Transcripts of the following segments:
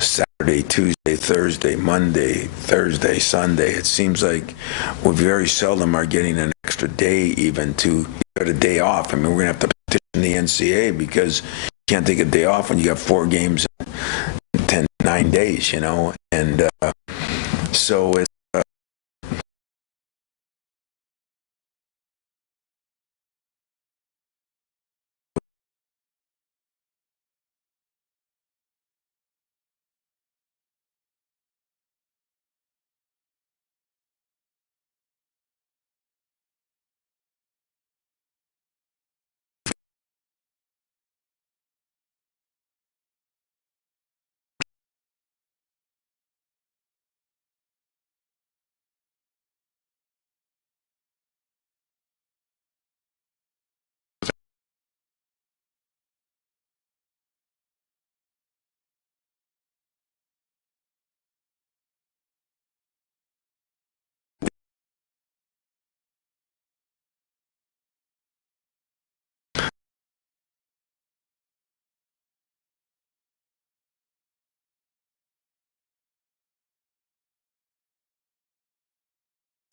Saturday, Tuesday, Thursday, Monday, Thursday, Sunday. It seems like we very seldom are getting an extra day even to get a day off. I mean, we're going to have to petition the NCAA because you can't take a day off when you got 4 games in 9 days, you know. And so it's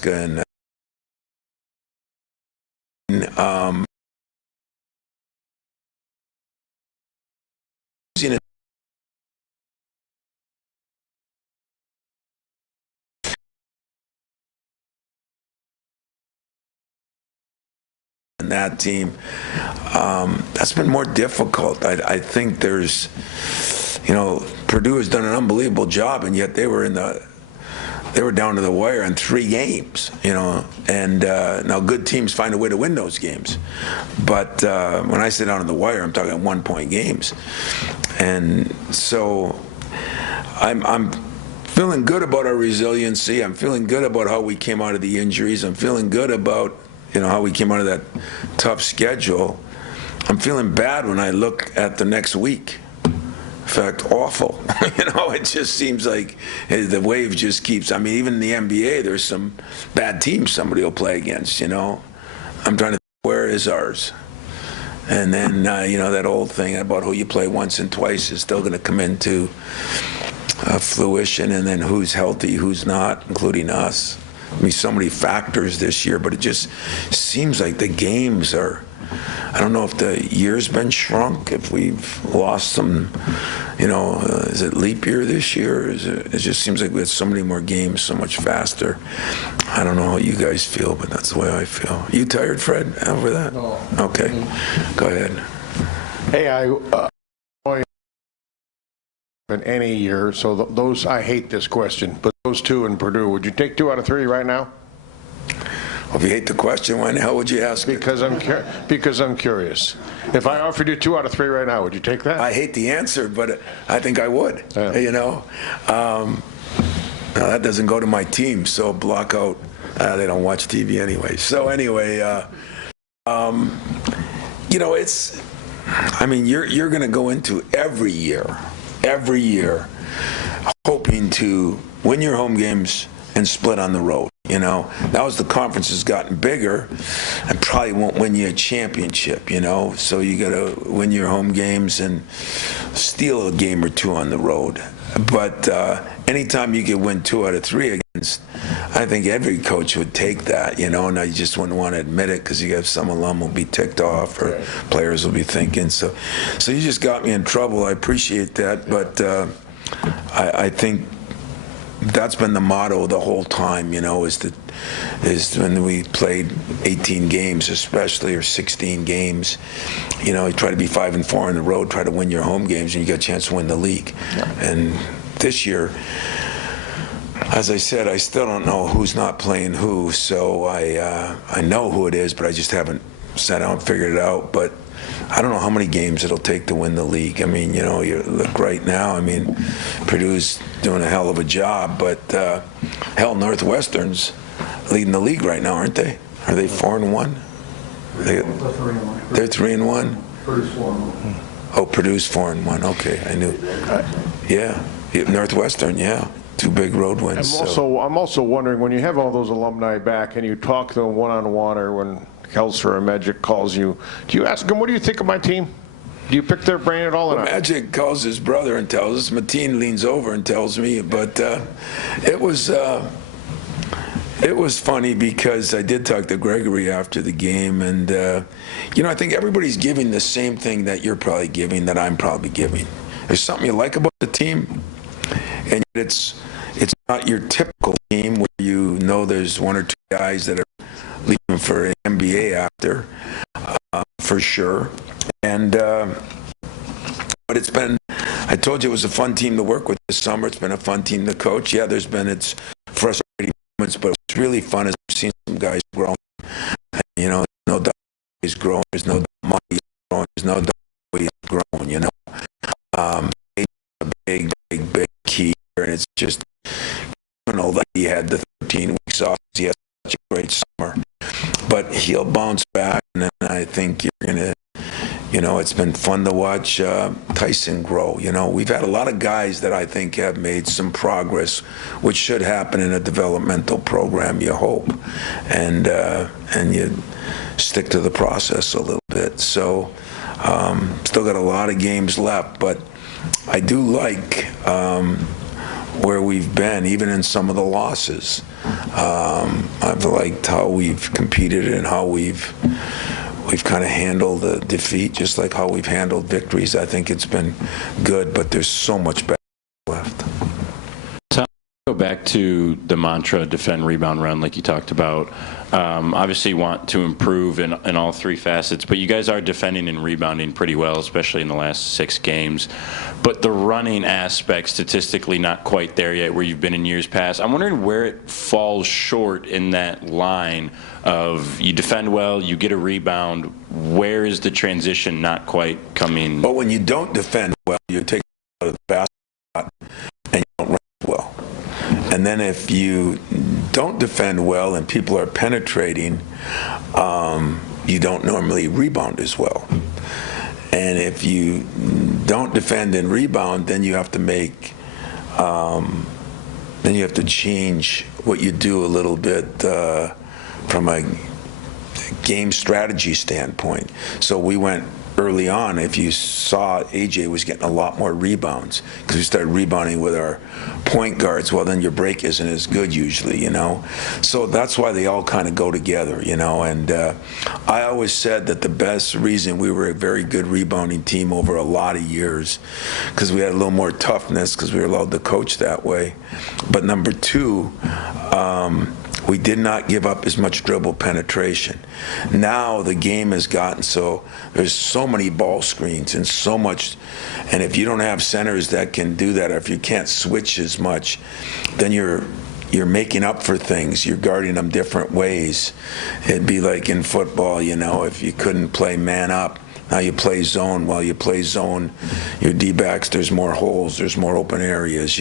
going um, and that team, that's been more difficult. I think there's, you know, Purdue has done an unbelievable job, and yet they were down to the wire in 3 games, you know, and now good teams find a way to win those games. But when I say down to the wire, I'm talking 1-point games. And so I'm feeling good about our resiliency. I'm feeling good about how we came out of the injuries. I'm feeling good about, you know, how we came out of that tough schedule. I'm feeling bad when I look at the next week. In fact, awful. You know, it just seems like the wave just keeps. I mean, even in the NBA, there's some bad teams somebody will play against, you know. I'm trying to think, where is ours? And then, you know, that old thing about who you play once and twice is still going to come into fruition, and then who's healthy, who's not, including us. I mean, so many factors this year, but it just seems like the games are, I don't know if the year's been shrunk, if we've lost some, you know, is it leap year this year? It just seems like we had so many more games so much faster. I don't know how you guys feel, but that's the way I feel. You tired, Fred, over that? No. Okay, go ahead. Hey, in any year, so those, I hate this question, but those 2 in Purdue, would you take 2 out of 3 right now? Well, if you hate the question, why the hell would you ask it? Because I'm curious. If I offered you 2 out of 3 right now, would you take that? I hate the answer, but I think I would. Yeah. You know, now that doesn't go to my team, so block out. They don't watch TV anyway. So anyway, you know, it's. I mean, you're going to go into every year, hoping to win your home games and split on the road. You know, now as the conference has gotten bigger, and probably won't win you a championship, you know, so you got to win your home games and steal a game or 2 on the road. But anytime you can win 2 out of 3 against, I think every coach would take that, you know, and I just wouldn't want to admit it because you have some alum will be ticked off or players will be thinking. So you just got me in trouble. I appreciate that, but I think that's been the motto the whole time, you know, is when we played 18 games especially, or 16 games, you know, you try to be 5-4 on the road, try to win your home games, and you get a chance to win the league. Yeah. And this year, as I said, I still don't know who's not playing who, so I know who it is, but I just haven't sat down and figured it out. But I don't know how many games it'll take to win the league. I mean, you know, you look right now, I mean, Purdue's doing a hell of a job, but hell, Northwestern's leading the league right now, aren't they? Are they 4-1? They're 3-1? Purdue's 4-1. Oh, Purdue's 4-1. Okay, I knew. Yeah, Northwestern, yeah. 2 big road wins. I'm also wondering, when you have all those alumni back and you talk to them one-on-one, or when Kelser or Magic calls you, do you ask them, what do you think of my team? Do you pick their brain at all? Or not? Magic calls his brother and tells us. Mateen leans over and tells me. But it was funny because I did talk to Gregory after the game, and I think everybody's giving the same thing that you're probably giving, that I'm probably giving. There's something you like about the team, and it's not your typical team where there's one or two guys that are leaving for an NBA after, for sure. And but it's been, I told you it was a fun team to work with this summer. It's been a fun team to coach. Yeah, there's been its frustrating moments, but what's really fun is we've seen some guys grow. No doubt he's growing. There's no doubt Monty's growing. There's no doubt he's grown, He's a big key here, and it's just that he had the 13 weeks off. He had such a great summer. But he'll bounce back, and then I think you're going to, it's been fun to watch Tyson grow. We've had a lot of guys that I think have made some progress, which should happen in a developmental program, you hope. And you stick to the process a little bit. So still got a lot of games left, but I do like where we've been, even in some of the losses. I've liked how we've competed and how we've kind of handled the defeat, just like how we've handled victories. I think it's been good, but there's so much better left. Go back to the mantra, defend, rebound, run, like you talked about. Obviously want to improve in all three facets, but you guys are defending and rebounding pretty well, especially in the last 6 games. But the running aspect, statistically not quite there yet where you've been in years past. I'm wondering where it falls short in that line of you defend well, you get a rebound. Where is the transition not quite coming? But when you don't defend well, you take out of the basket and you don't run well. And then if you don't defend well and people are penetrating, you don't normally rebound as well. And if you don't defend and rebound, then you have to change what you do a little bit from a game strategy standpoint. So we went early on, if you saw, AJ was getting a lot more rebounds because we started rebounding with our point guards. Well, then your break isn't as good usually, So that's why they all kind of go together, And I always said that the best reason we were a very good rebounding team over a lot of years, because we had a little more toughness because we were allowed to coach that way. But number 2, we did not give up as much dribble penetration. Now the game has gotten so there's so many ball screens and so much, and if you don't have centers that can do that, or if you can't switch as much, then you're making up for things. You're guarding them different ways. It'd be like in football, if you couldn't play man up, now you play zone. While you play zone, your D-backs, there's more holes, there's more open areas,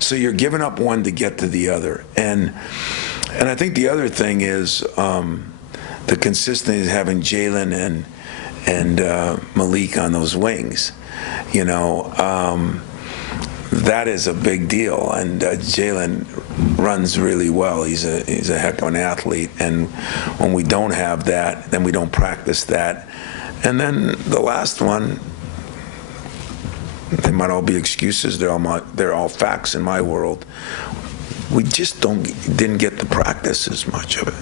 So you're giving up one to get to the other. And I think the other thing is the consistency of having Jalen and Malik on those wings. That is a big deal. And Jalen runs really well. He's a heck of an athlete. And when we don't have that, then we don't practice that. And then the last one, they might all be excuses. They're all facts in my world. We just didn't get to practice as much of it.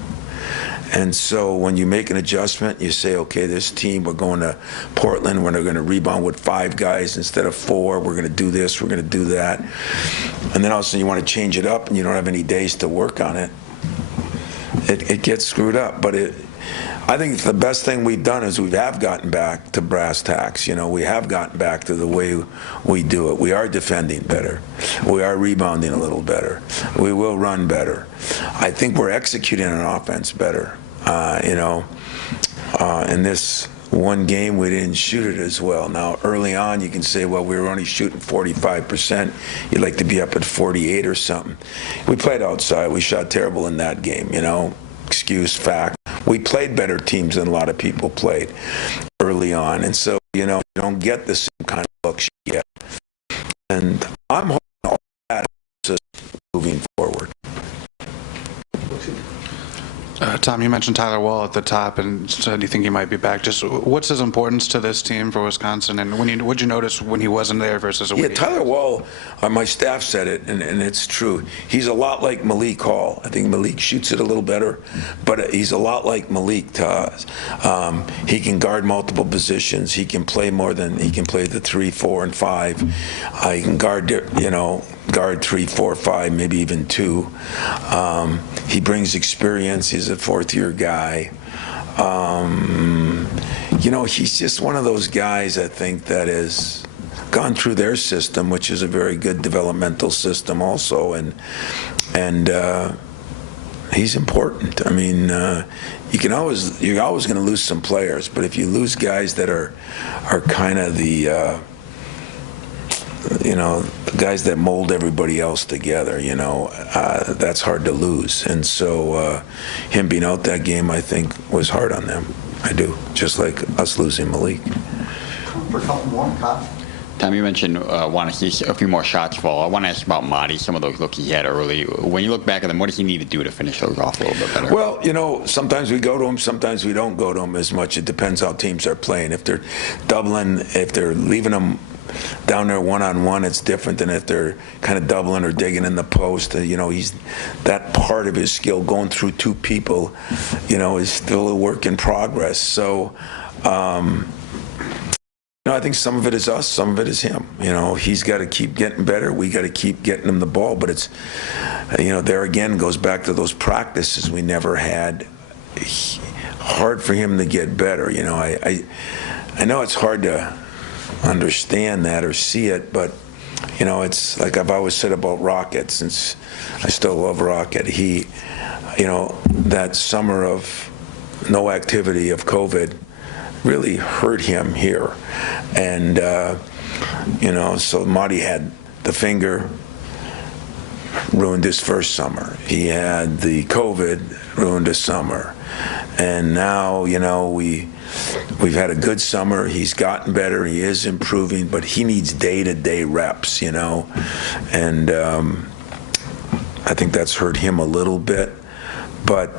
And so when you make an adjustment, you say, okay, this team, we're going to Portland, we're going to rebound with 5 guys instead of 4. We're going to do this, we're going to do that. And then all of a sudden you want to change it up and you don't have any days to work on it. It gets screwed up. But I think the best thing we've done is we have gotten back to brass tacks. We have gotten back to the way we do it. We are defending better. We are rebounding a little better. We will run better. I think we're executing on offense better. In this one game, we didn't shoot it as well. Now, early on, you can say, well, we were only shooting 45%. You'd like to be up at 48 or something. We played outside. We shot terrible in that game, Excuse, fact. We played better teams than a lot of people played early on. And so, you don't get the same kind of looks you get. And I'm hoping all that is moving forward. Tom, you mentioned Tyler Wall at the top and said you think he might be back. Just what's his importance to this team for Wisconsin? And what'd you notice when he wasn't there versus when Yeah, he Tyler Wall, my staff said it, and it's true. He's a lot like Malik Hall. I think Malik shoots it a little better, but he's a lot like Malik to us. He can guard multiple positions. He can play the 3, 4, and 5. He can guard 3, 4, 5, maybe even 2. He brings experience. He's a fourth-year guy. He's just one of those guys, I think, that has gone through their system, which is a very good developmental system also, and he's important. I mean, you're always going to lose some players, but if you lose guys that are kind of the guys that mold everybody else together, that's hard to lose. And so him being out that game, I think, was hard on them. I do, just like us losing Malik. For a couple more, Kyle. Tom, you mentioned want to see a few more shots fall. I want to ask about Marty, some of those looks he had early. When you look back at them, what does he need to do to finish those off a little bit better? Well, sometimes we go to him, sometimes we don't go to him as much. It depends how teams are playing. If they're doubling, if they're leaving them down there one-on-one, it's different than if they're kind of doubling or digging in the post. He's that part of his skill, going through 2 people, is still a work in progress. So, I think some of it is us, some of it is him. He's got to keep getting better. We got to keep getting him the ball. But it's, there again goes back to those practices we never had. Hard for him to get better. I know it's hard to understand that or see it, but it's like I've always said about Rocket, since I still love Rocket. He, that summer of no activity of COVID really hurt him here, and so Marty had the finger, ruined his first summer. He had the COVID, ruined his summer, and now we've had a good summer. He's gotten better. He is improving, but he needs day-to-day reps, and I think that's hurt him a little bit. But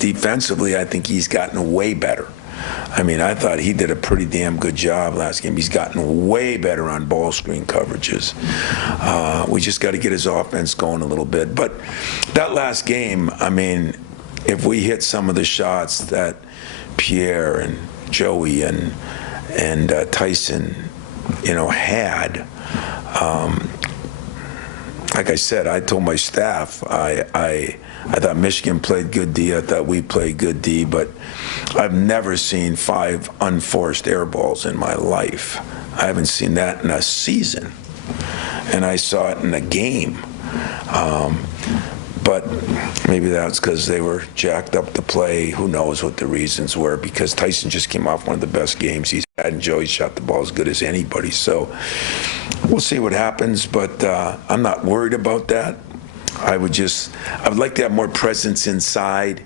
defensively, I think he's gotten way better. I mean, I thought he did a pretty damn good job last game. He's gotten way better on ball screen coverages. We just got to get his offense going a little bit. But that last game, I mean, if we hit some of the shots that Pierre and Joey and Tyson, had, like I said, I told my staff, I thought Michigan played good D. I thought we played good D, but I've never seen 5 unforced air balls in my life. I haven't seen that in a season, and I saw it in a game. But maybe that's because they were jacked up to play. Who knows what the reasons were, because Tyson just came off one of the best games he's had, and Joey shot the ball as good as anybody. So we'll see what happens, but I'm not worried about that. I would like to have more presence inside,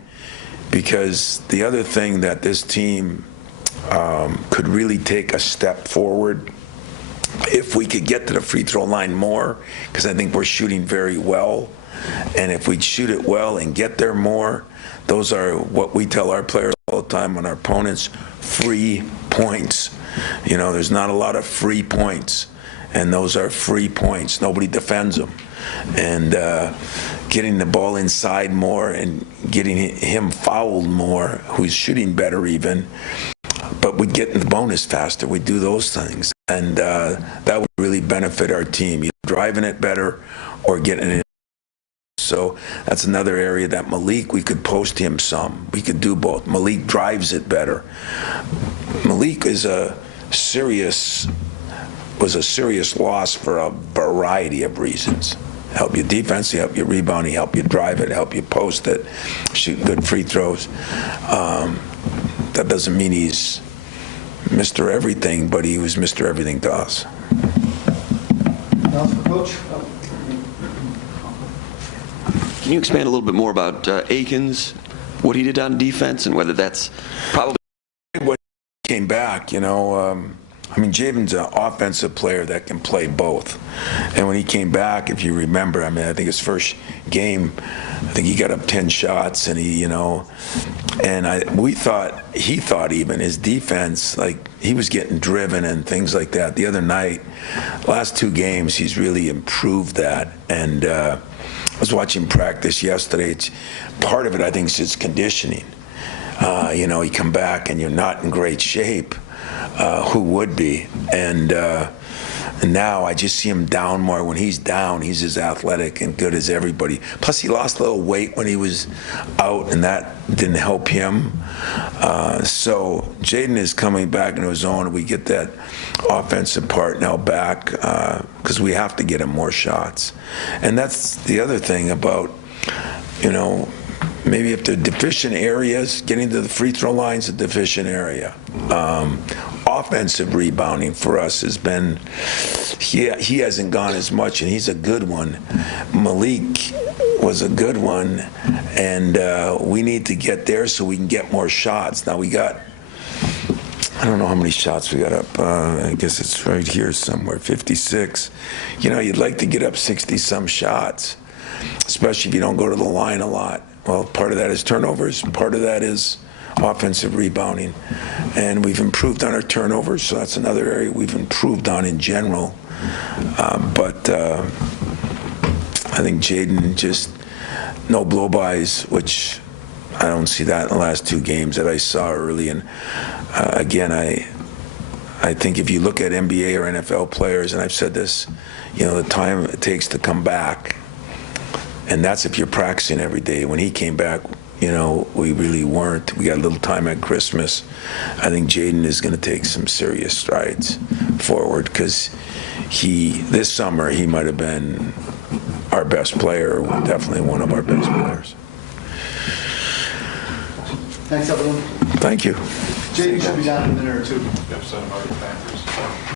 because the other thing that this team could really take a step forward, if we could get to the free throw line more, because I think we're shooting very well. And if we shoot it well and get there more, those are what we tell our players all the time on our opponents, free points. There's not a lot of free points, and those are free points. Nobody defends them. And getting the ball inside more and getting him fouled more, who's shooting better even, but we'd get in the bonus faster. We'd do those things. And that would really benefit our team, either driving it better or getting it. So that's another area that Malik, we could post him some. We could do both. Malik drives it better. Malik was a serious loss for a variety of reasons. Help your defense, help your rebounding, help you drive it, help you post it, shoot good free throws. That doesn't mean he's Mr. Everything, but he was Mr. Everything to us. Coach? Can you expand a little bit more about Akins, what he did on defense, and whether that's probably what came back? I mean, Jaden's an offensive player that can play both. And when he came back, if you remember, I mean, I think his first game, I think he got up 10 shots, and he, and he thought even his defense, like he was getting driven and things like that. The other night, last 2 games, he's really improved that. And I was watching practice yesterday. Part of it, I think, is his conditioning. You come back and you're not in great shape. Who would be? And now I just see him down more. When he's down, he's as athletic and good as everybody. Plus, he lost a little weight when he was out, and that didn't help him. So Jaden is coming back into his own. We get that offensive part now back because we have to get him more shots. And that's the other thing about, maybe if they're deficient areas, getting to the free throw line is a deficient area. Offensive rebounding for us has been, he hasn't gone as much, and he's a good one. Malik was a good one, and we need to get there so we can get more shots. Now we got, I don't know how many shots we got up. I guess it's right here somewhere, 56. You'd like to get up 60-some shots, especially if you don't go to the line a lot. Well, part of that is turnovers, part of that is offensive rebounding. And we've improved on our turnovers, so that's another area we've improved on in general. But I think Jaden just, no blow-bys, which I don't see that in the last 2 games that I saw early. And again, I think if you look at NBA or NFL players, and I've said this, the time it takes to come back, and that's if you're practicing every day. When he came back, we really weren't. We got a little time at Christmas. I think Jaden is going to take some serious strides forward because this summer, he might have been our best player, definitely one of our best players. Thanks, everyone. Thank you. Jaden should be down in a minute or 2.